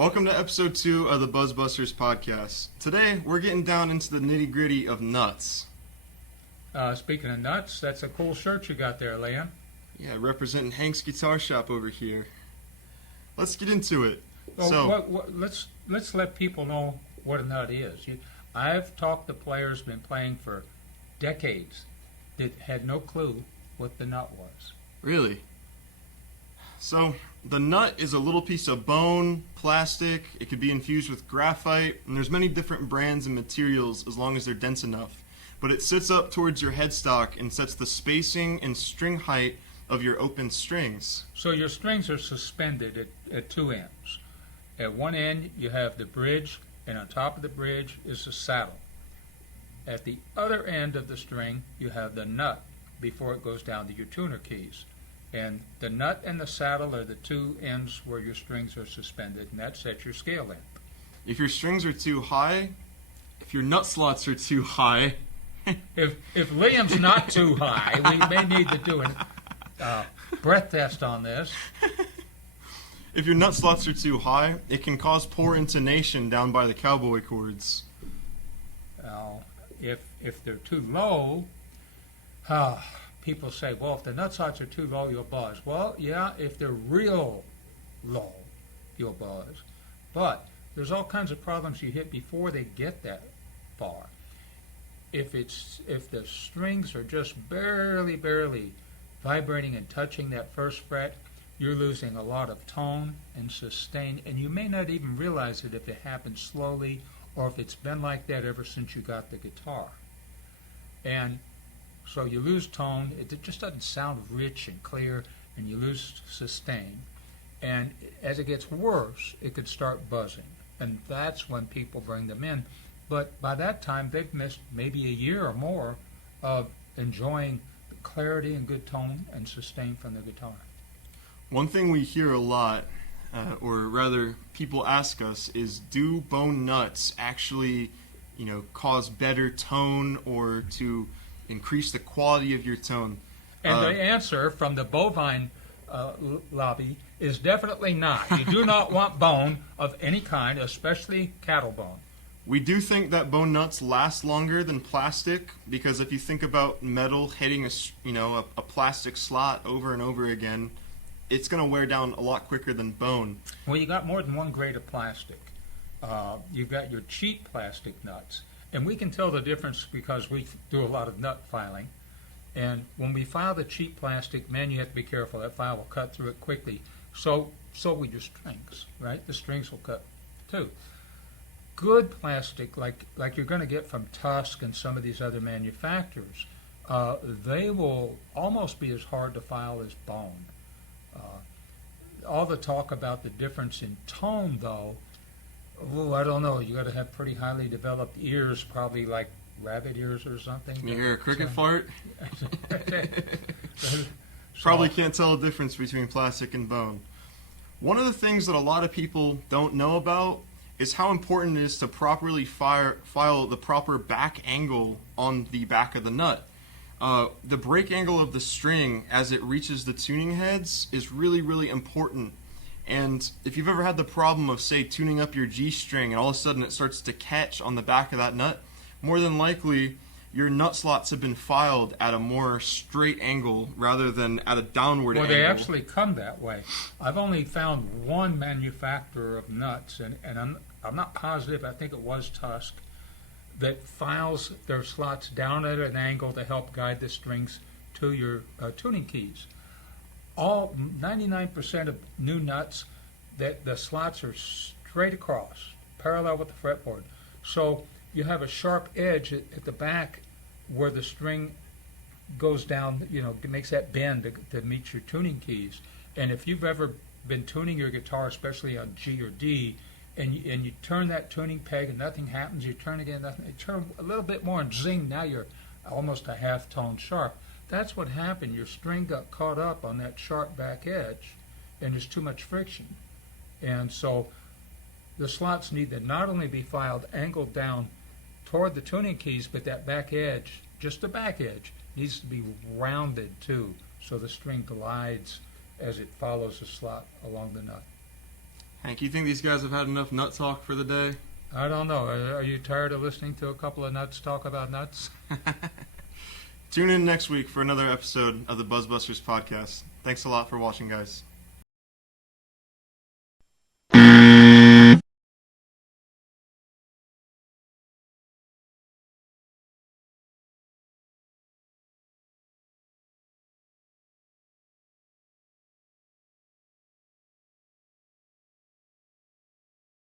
Welcome to episode 2 of the Buzzbusters podcast. Today, we're getting down into the nitty-gritty of nuts. Speaking of nuts, that's a cool shirt you got there, Liam. Yeah, representing Hank's Guitar Shop over here. Let's get into it. Well, let's let people know what a nut is. I've talked to players been playing for decades that had no clue what the nut was. Really? So, the nut is a little piece of bone, plastic, it could be infused with graphite, and there's many different brands and materials as long as they're dense enough. But it sits up towards your headstock and sets the spacing and string height of your open strings. So your strings are suspended at two ends. At one end you have the bridge, and on top of the bridge is the saddle. At the other end of the string you have the nut before it goes down to your tuner keys. And the nut and the saddle are the two ends where your strings are suspended, and that sets your scale length. If your strings are too high, if your nut slots are too high... If Liam's not too high, we may need to do a breath test on this. If your nut slots are too high, it can cause poor intonation down by the cowboy chords. If they're too low, people say, well, if the nut slots are too low, you'll buzz. Well, yeah, if they're real low, you'll buzz. But there's all kinds of problems you hit before they get that far. If the strings are just barely vibrating and touching that first fret, you're losing a lot of tone and sustain, and you may not even realize it if it happens slowly or if it's been like that ever since you got the guitar. And so you lose tone, it just doesn't sound rich and clear, and you lose sustain. And as it gets worse, it could start buzzing, and that's when people bring them in. But by that time, they've missed maybe a year or more of enjoying the clarity and good tone and sustain from the guitar. One thing we hear a lot, or rather people ask us, is do bone nuts actually, cause better tone or to increase the quality of your tone? And the answer from the bovine lobby is definitely not. You do not want bone of any kind, especially cattle bone. We do think that bone nuts last longer than plastic, because if you think about metal hitting a plastic slot over and over again, it's going to wear down a lot quicker than bone. Well, you got more than one grade of plastic. You've got your cheap plastic nuts, and we can tell the difference because we do a lot of nut filing. And when we file the cheap plastic, man, you have to be careful. That file will cut through it quickly. So will your strings, right? The strings will cut too. Good plastic, like you're going to get from Tusk and some of these other manufacturers, they will almost be as hard to file as bone. All the talk about the difference in tone, though, I don't know. You got to have pretty highly developed ears, probably like rabbit ears or something. You hear a cricket fart? Probably can't tell the difference between plastic and bone. One of the things that a lot of people don't know about is how important it is to properly file the proper back angle on the back of the nut. The break angle of the string as it reaches the tuning heads is really, really important. And if you've ever had the problem of, say, tuning up your G string and all of a sudden it starts to catch on the back of that nut, more than likely your nut slots have been filed at a more straight angle rather than at a downward angle. Well, they actually come that way. I've only found one manufacturer of nuts, and I'm not positive, I think it was Tusk, that files their slots down at an angle to help guide the strings to your tuning keys. All 99% of new nuts, that the slots are straight across, parallel with the fretboard. So you have a sharp edge at the back where the string goes down, makes that bend to meet your tuning keys. And if you've ever been tuning your guitar, especially on G or D, and you turn that tuning peg and nothing happens, you turn again, nothing, you turn a little bit more and zing, now you're almost a half tone sharp. That's what happened. Your string got caught up on that sharp back edge and there's too much friction. And so the slots need to not only be filed angled down toward the tuning keys, but that back edge, just the back edge, needs to be rounded too, so the string glides as it follows the slot along the nut. Hank, you think these guys have had enough nut talk for the day? I don't know. Are you tired of listening to a couple of nuts talk about nuts? Tune in next week for another episode of the Buzzbusters podcast. Thanks a lot for watching, guys.